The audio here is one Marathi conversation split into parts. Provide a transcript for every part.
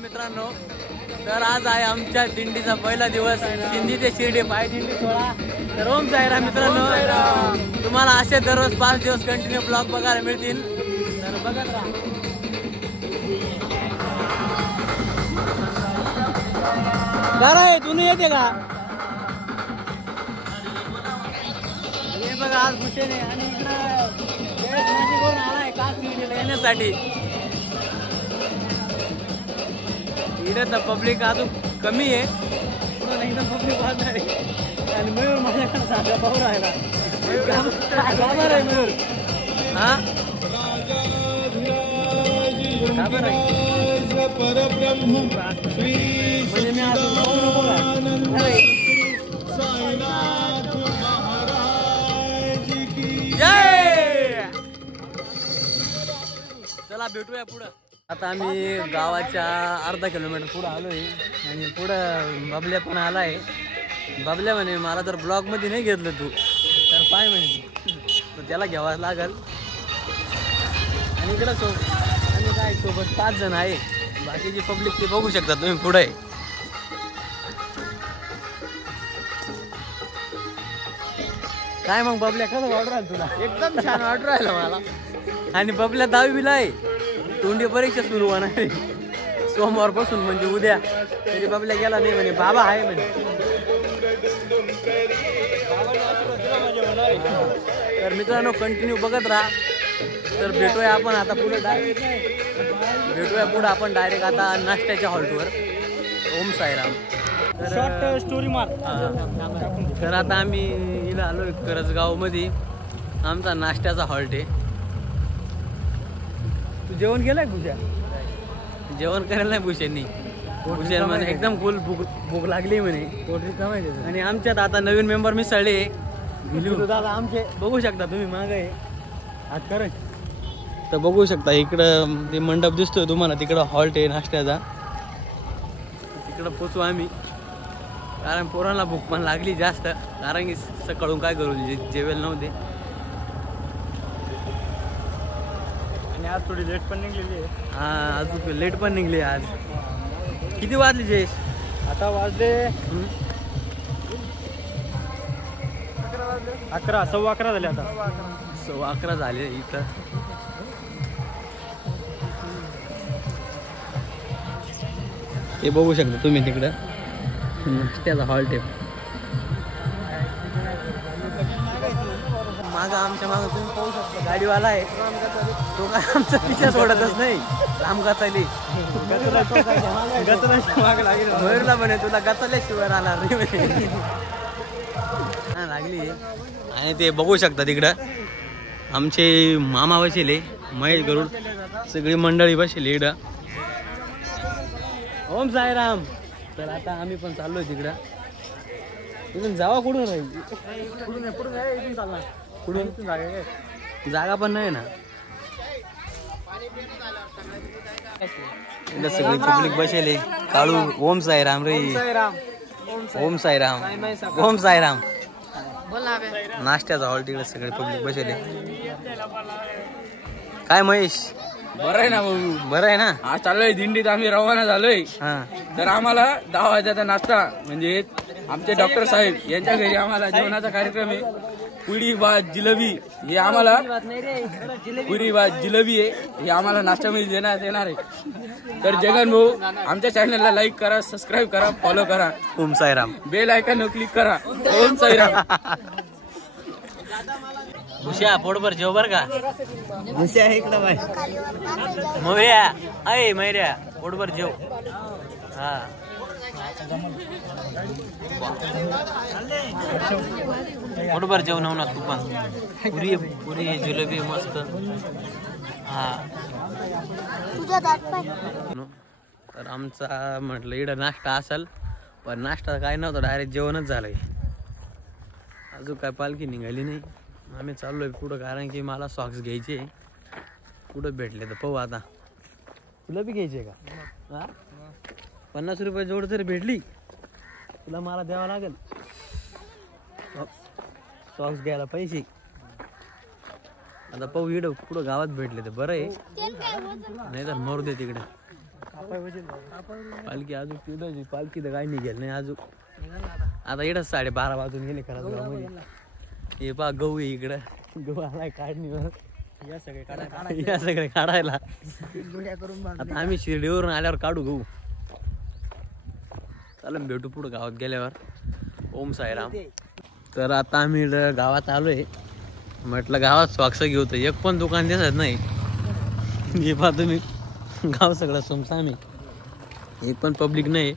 मित्रांनो, तर आज आहे आमच्या दिंडीचा पहिला दिवस. शिंदी ते शिर्डी पाय दिंडी सोहळा. तर ओम साईराम मित्रांनो, तुम्हाला असे दररोज 5 दिवस कंटिन्यू ब्लॉग बघायला मिळतील. तर बघत राहा. काय तुम्ही येते का? हे बघा आज भूषण आहे आणि इकडं नाशिकवरून आलाय का शिर्डीला येण्यासाठी. इकडे तर पब्लिक अजून कमी आहे, पण एकदम पब्लिक वाढणार आहे. आणि मयूर माझ्याकडे साधा पाहू राहिला. गाणार आहे मयूर. हा गाणार आहे म्हणजे मी आज चला भेटूया पुढं. आता आम्ही गावाच्या अर्धा किलोमीटर पुढं आलोय आणि पुढं बाबल्या पण आलाय. बाबल्या म्हणे मला तर ब्लॉग मध्ये नाही घेतलं तू, तर पाय म्हणे तर त्याला घ्यावाच लागल. आणि इकडं आणि काय सोबत 5 जण आहे. बाकीची पब्लिक ते बघू शकता तुम्ही पुढे. काय मग बबल्या कसं ऑर्डर आला तुला? एकदम छान ऑर्डर आला मला. आणि बबल्या 10वीला आहे. तोंडी परीक्षा सुरू होणार आहे सोमवारपासून, म्हणजे उद्या. तरी बबल्या गेला नाही म्हणे, बाबा आहे म्हणे. तर मित्रांनो कंटिन्यू बघत राहा. तर भेटूया आपण आता पुढे आपण डायरेक्ट आता नाश्त्याच्या हॉल्टवर. ओम साईराम. तर स्टोरी मार. तर आता आम्ही इला आलोय करजगाव मध्ये. आमचा नाश्त्याचा हॉल्ट आहे. तू जेवण केलंय भुशा? जेवण करायला नाही भूषणनी. भूषण म्हणे एकदम फुल भूक लागली म्हणे. आणि आमच्यात आता नवीन मेंबर मिसळले दादा आमचे. बघू शकता तुम्ही माग आहे आज कर. तर बघू शकता इकडं ते मंडप दिसतोय तुम्हाला. तिकडं हॉल्ट आहे नाश्त्याचा. तिकडं पोचू आम्ही, कारण पोरांना भूक पण लागली जास्त. कारण की सकाळून काय करू जेवेल नव्हते. आणि आज थोडी लेट पण निघलेली आहे. हा अजून लेट पण निघली आज. किती वाजले जयेश? आता वाजले 11, 11:15 झाले. आता 11:15 झाले इथं. ते बघू शकता तुम्ही तिकडं नाश्त्याचा हॉल्ट आहे. मागं आमच्या मागं तुम्ही पाहू शकता गाडीवाला आहे. तो काय आमचा पिछा सोडतच नाही. राम गचाली मयूरला म्हणे तुला गचाल्याशिवाय राहणार नाही म्हणे. हा लागली. आणि ते बघू शकता तिकडं आमचे मामा बसले, महेश गरुड, सगळी मंडळी बसली इकडं. ओम साईराम. तर आता आम्ही पण चाललोय तिकडं. इथून जावा कुठून राहील? इथून चालणार कुठून? जागा पण नाही ना. सगळी पब्लिक बसेले. काळू ओम साईराम रे. ओम साईराम. ओम साईराम. नाश्त्याचा हॉल तिकडे सगळे पब्लिक बसेले. काय महेश बरं आहे ना भाऊ? बरं आहे ना. आज चाललोय दिंडीत, आम्ही रवाना झालोय. तर आम्हाला 10 वाजता नाश्ता, म्हणजे आमचे डॉक्टर साहेब यांच्या घरी आम्हाला जेवणाचा कार्यक्रम आहे. पुरी भात जिलेबी हे आम्हाला हे आम्हाला नाश्त्यामध्ये देण्यात येणार आहे. तर जगन भाऊ आमच्या चॅनलला लाईक करा, सबस्क्राईब करा, फॉलो करा. Om Sairam. Bell icon click करा. ओम साईराम. भुश्या पोटभर जेव बर का. भुश्या इकडं बाय. मोर्या अय मैर्या पोटभर जेव. हा पोटभर जेव ना तू पण. पुरी जिलेबी मस्त. हा तर आमचा म्हटलं इकडं नाश्ता असेल, पण नाश्ता काय नव्हतं, डायरेक्ट जेवणच झालंय. अजून काय पालखी निघाली नाही. आम्ही चाललोय पुढं, कारण की मला सॉक्स घ्यायचे. कुठं भेटले तर पाहू आता. तुला बी घ्यायचे का? 50 रुपये जोड जर भेटली तुला मला द्यावं लागेल. सॉक्स घ्यायला पैसे. आता पाहू इकडं पुढं गावात भेटले तर बरं आहे, नाही तर मरू दे तिकडे. पालखी अजून तिथं पालखी तर काही निघेल नाही अजून. आता इकडं 12:30 वाजून गेले खरं. हे पा गहू आहे इकडं. गहू आलाय काढणीवर. या सगळे काढायला. आता आम्ही शिर्डीवरून आल्यावर काढू गहू. चला भेटू पुढं गावात गेल्यावर. ओम साईराम. तर आता आम्ही गावात आलोय. म्हटलं गावात स्वाक्ष घेऊ तर एक पण दुकान दिसत नाही. हे पहा तुम्ही गाव सगळं सुमसाम आहे. एक पण पब्लिक नाही.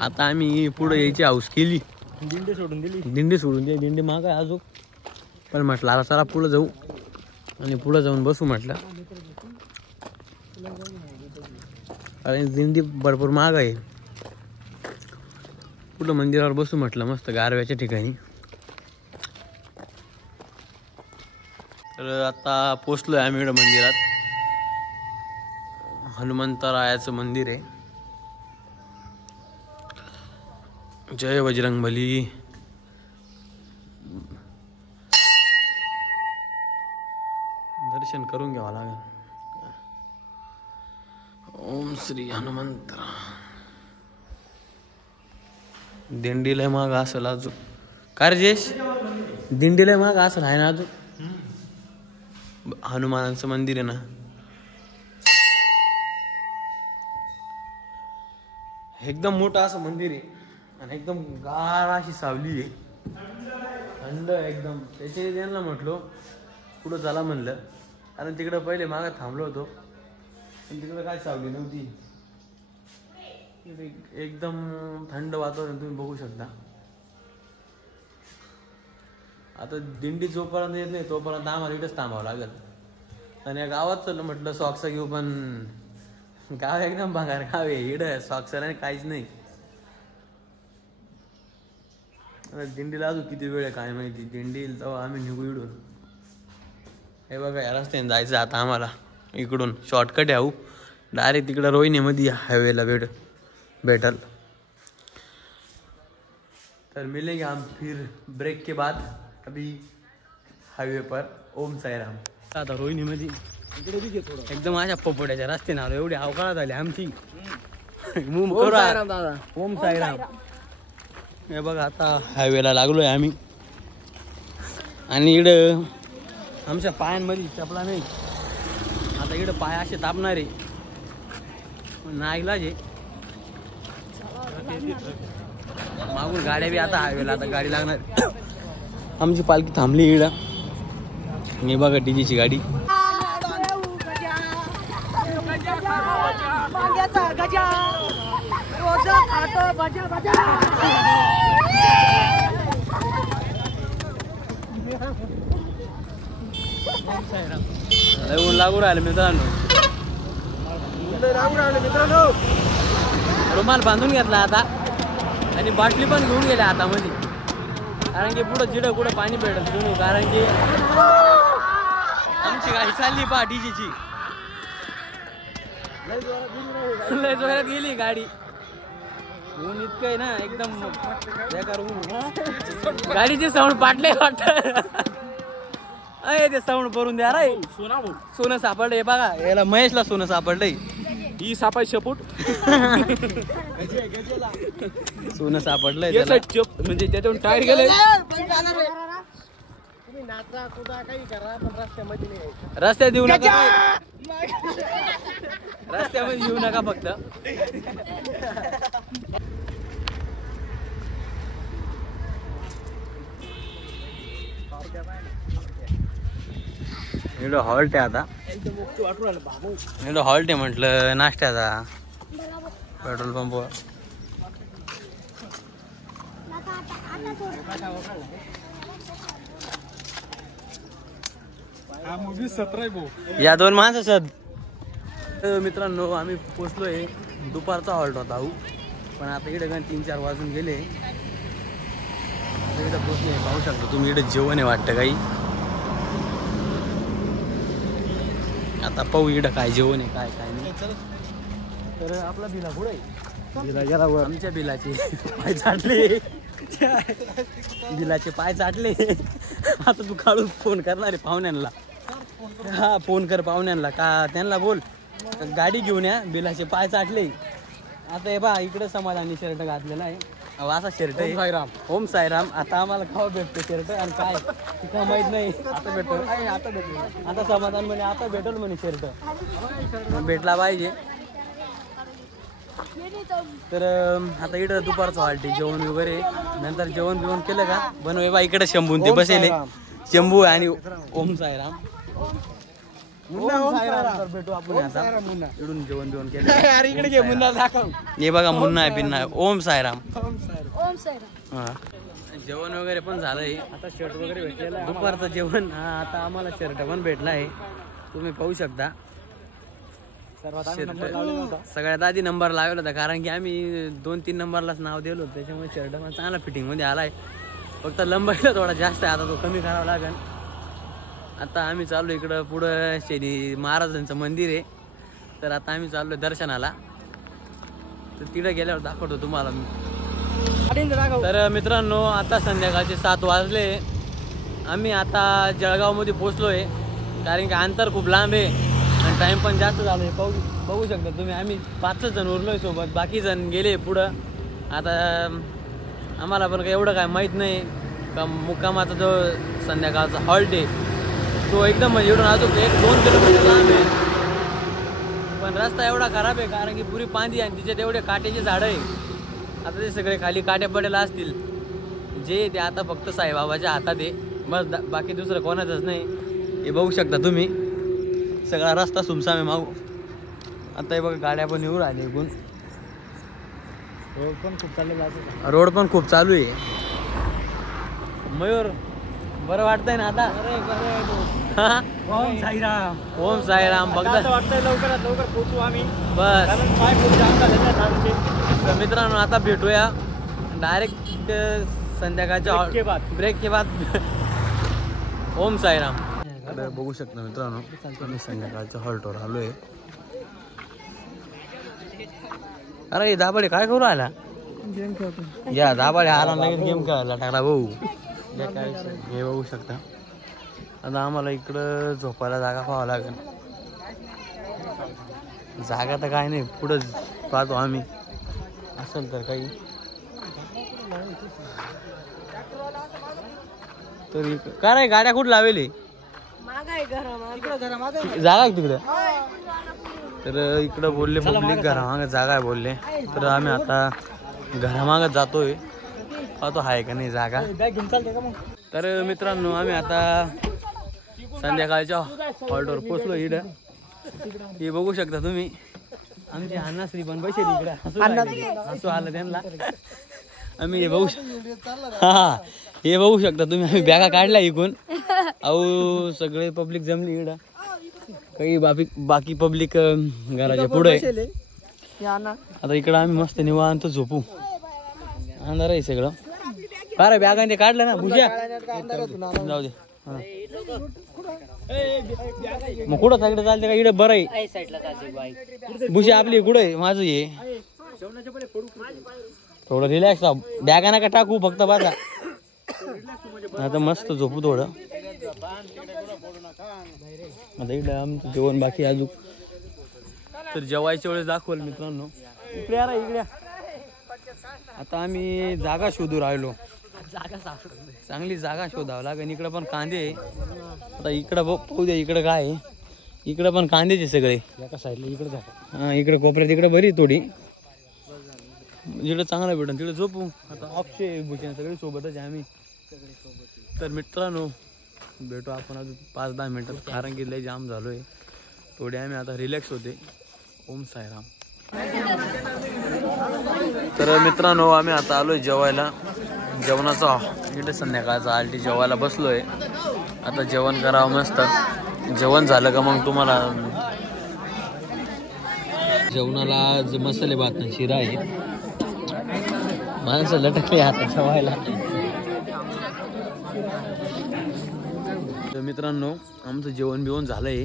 आता आम्ही पुढे यायची हाऊस केली. दिंडी सोडून दिली. दिंडी माग आहे अजून. पण म्हटलं आता चला पुढं जाऊ आणि पुढं जाऊन बसू म्हटलं. आणि दिंडी भरपूर माग आहे. पुढं मंदिरावर बसू म्हटलं मस्त गारव्याच्या ठिकाणी. तर आता पोचलोय आम्ही इकडं मंदिरात. हनुमंतरायाचं मंदिर आहे. जय बजरंगबली. दर्शन करून घ्यावं लागेल. ओम श्री हनुमंतरा. दिंडीला माग असेल अजून. काय राजेश दिंडीला माग असेल आहे ना अजून. हनुमानाचं मंदिर आहे ना. एकदम मोठं असं मंदिर आहे आणि एकदम गार अशी सावली आहे. थंड एकदम. त्याचे त्यांना म्हटलो पुढं चला म्हणलं. कारण तिकडं पहिले मागं थांबलो होतो पण तिकडं काय सावली नव्हती. एकदम थंड वातावरण तुम्ही बघू शकता. आता दिंडी जोपर्यंत येत नाही तोपर्यंत आम्हाला इथंच थांबावं लागेल. आणि या गावात चल म्हटलं सॉक्स घेऊ पण गाव एकदम भागार गाव आहे. इकडं सॉक्स नाही काहीच नाही. दिंडीला अजून किती वेळ आहे काय माहिती. दिंडी येईल तेव्हा आम्ही निघू इकडून. हे बघा या रस्त्याने जायचं आता आम्हाला. इकडून शॉर्टकट आहे. डायरेक्ट तिकडं रोहिणीमध्ये हायवेला भेटल. तर मिलेंगे हम फिर ब्रेक के बाद अभी हाईवे पर. ओम साईराम. आता रोहिणीमध्ये एकदम अशा पोपड्याच्या रस्त्याने आलो. एवढी अवकाळात आली आमची. ओम साईराम. हे बघा आता हायवेला लागलोय आम्ही. आणि इकडं आमच्या पायांमध्ये चपला नाही. आता इकडं पाय असे तापणार आहे. नाईलाज आहे. मागून गाड्या बी आता हायवेला आता गाडी लागणार. आमची पालखी थांबली इकडं. हे बघा डीजेची गाडी. ऊन लागू राहिले मित्रांनो. रुमाल बांधून घेतला आता आणि बाटली पण घेऊन गेल्या हातामध्ये. कारण की पुढं जिडं कुठं पाणी भेटल तुम्ही. कारण की आमची गाडी चालली पहा डीजेची. लय जोरात गेली गाडी. ऊन इतकं आहे ना एकदम बेकार ऊन. गाडीचे साऊंड पाटले वाटत. अय ते साऊंड भरून द्या रे. सोनं सापडलंय बघा. याला महेशला सोनं सापडलंय. ही सापाय शेपूट. सोनं सापडलंय. म्हणजे त्याच्यावर टायर गेलंय. रस्त्यात येऊ नका. रस्त्यामध्ये येऊ नका फक्त. इकडं हॉल्ट आहे आता. इकडं हॉल्ट आहे म्हटलं नाश्त्याचा पेट्रोल पंपवर. या 2 माणसं सद. मित्रांनो आम्ही पोचलोय. दुपारचा हॉल्ट होता पण आता इकडे 3-4 वाजून गेले. इकडे पोचले. पाहू शकता तुम्ही इकडे जेवण आहे वाटतं काही. आता पाहू इकडं काय जेवण आहे काय नाही. तर आपला बिला पुढे बिला गेला. आमच्या बिलाचे पाय चाटले. बिलाचे पाय चाटले. आता तू काढून फोन करणार आहे पाहुण्यांना. हा फोन कर पाहुण्यांना. का त्यांना बोल गाडी घेऊन या, बिलाचे पाय चाटले. आता हे बा इकडे समाधानी शर्ट घातलेला आहे, असा शर्ट आहे. साईराम, ओम साईराम. आता आम्हाला खाऊ भेटतो शर्ट आणि काय तिथं माहित नाही. आता भेटतो, आता समाधान म्हणे आता भेटल म्हणे शर्ट, भेटला पाहिजे. तर आता इकडं दुपारचं हॉल्टी जेवण वगैरे, नंतर जेवण बिवण केलं का बनवे बा इकडे शंभून ते बसेले, शंभू आणि ओम साईराम. तर भेटू आपण आता इकडून जेवण बिवण केलं. हे बघा मुन्ना आहे पिन्ना आहे. ओम साईराम. हा जेवण वगैरे पण झालंय. आता शर्ट वगैरे भेटलेलं आहे दुपारचं जेवण. हा आता आम्हाला शर्ट पण भेटला आहे, तुम्ही पाहू शकता. सगळ्यात आधी नंबर लावला होता, कारण की आम्ही 2-3 नंबरलाच नाव दिलं होतं, त्याच्यामुळे शर्ट पण चांगला फिटिंग मध्ये आलाय. फक्त लंबाईला थोडा जास्त आहे, आता तो कमी करावा लागेल. आता आम्ही चाललो इकडं पुढं शनी महाराजांचं मंदिर आहे, तर आता आम्ही चाललोय दर्शनाला. तर तिकडे गेल्यावर दाखवतो तुम्हाला मी. तर मित्रांनो आता संध्याकाळचे 7 वाजले. आम्ही आता जळगावमध्ये पोचलोय, कारण की अंतर खूप लांब आहे आणि टाइम पण जास्त झालं आहे. बघू शकता तुम्ही, आम्ही 5 जण उरलोय सोबत, बाकी जण गेले पुढं. आता आम्हाला पण काही एवढं काय माहीत नाही का मुक्कामाचा जो संध्याकाळचा हॉल्ट आहे तो एकदम म्हणजे एवढं अजून 1-2 किलोमीटर लांब आहे. पण रस्ता एवढा खराब आहे, कारण की पुरी पांदी आणि तिच्यात एवढे काट्याचे झाडं आहे. आता ते सगळे खाली काट्या पडेला असतील, जे ते आता फक्त साईबाबाच्या हातात आहे, बस बाकी दुसरं कोणाचंच नाही. हे बघू शकता तुम्ही, सगळा रस्ता सुमसाम आहे मागू. आता हे बघा गाड्या पण येऊ राहिले इकडून. रोड पण खूप चालू आहे. मयूर बरं वाटतंय ना आता? ओम साईराम. ओम साईराम. बघता वाटतंय लवकरात लवकर पोहोचू आम्ही, बस. तर मित्रांनो आता भेटूया डायरेक्ट संध्याकाळच्या ब्रेक के बाद. ओम साईराम. बघू शकता मित्रांनो, मी संध्याकाळच्या हॉल्टवर आलोय. अरे दाबाडे काय करू आला? गेम खेळतो. या दाबाडे आला लगेच गेम खेळायला टाकला भाऊ. हे बघू शकता. आता आम्हाला इकडं झोपायला जागा पाहावं लागेल. जागा तर काय नाही, पुढं पाहतो आम्ही असेल तर काही. तरी काय रे गाड्या कुठं लावेली? जागा आहे तिकडं. तर इकडं बोलले पब्लिक घरामागं जागा आहे बोलले, तर आम्ही आता घरामागं जातोय, पाहतो आहे का नाही जागा. तर मित्रांनो आम्ही आता संध्याकाळच्या हॉल्टवर पोचलो. इकडं हे बघू शकता तुम्ही, आमची अण्णाश्री पण बसेल इकडं. हसू आलं त्यांना. आम्ही हे बघू हे बघू शकता तुम्ही, आम्ही बॅगा काढल्या इकून. अहो सगळे पब्लिक जमली इकडं, काही बाकी पब्लिक घराच्या पुढे. आता इकडं आम्ही मस्त निवांत झोपू. अंधार आहे सगळं. काय बॅगा ते काढलं ना भुजा, जाऊ दे. मग कुठं साईड चालते का? इकडे बरं आहे भुजा आपली. कुठं आहे माझं? हे थोडं रिलॅक्स. बॅगा नका टाकू फक्त बघा. आता मस्त झोपू थोडं. आता इकडे आमचं जेवण बाकी अजून. तर जेवायच्या वेळेस दाखवलं मित्रांनो. इकडे या इकडे. आता आम्ही जागा शोधू राहिलो, चांगली जागा शोधावं लागेल. इकडं पण कांदे आहे. आता इकडं पाहू द्या इकडं काय आहे. इकडं पण कांदेचे सगळे एका साईडला. इकडे हा इकडे कोपऱ्यात इकडे बरी थोडी. जिकडं चांगलं भेटन तिकडे झोपू. आता अक्षय भूषण सगळे सोबतच आहे आम्ही. तर मित्रांनो भेटू आपण अजून 5-10 मिनिटात, कारण की लय जाम झालोय. थोडे आम्ही आता रिलॅक्स होते. ओम साईराम. तर मित्रांनो आम्ही आता आलोय जेवायला. जेवणाचा इकडे संध्याकाळचा आलटी जेवायला बसलोय. आता जेवण करावं मस्त. जेवण झालं का मग तुम्हाला जेवणाला मसाले भात नाही शिरा आहे. माणसं लटकले आता जेवायला. तर मित्रांनो आमचं जेवण बिवण झालंय.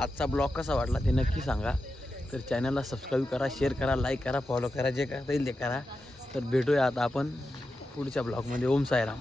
आजचा ब्लॉग कसा वाटला ते नक्की सांगा. तर चॅनलला सबस्क्राईब करा, शेअर करा, लाईक करा, फॉलो करा, जे करता येईल ते करा. तर भेटूया आता आपण पुढच्या ब्लॉगमध्ये. ओम साईराम.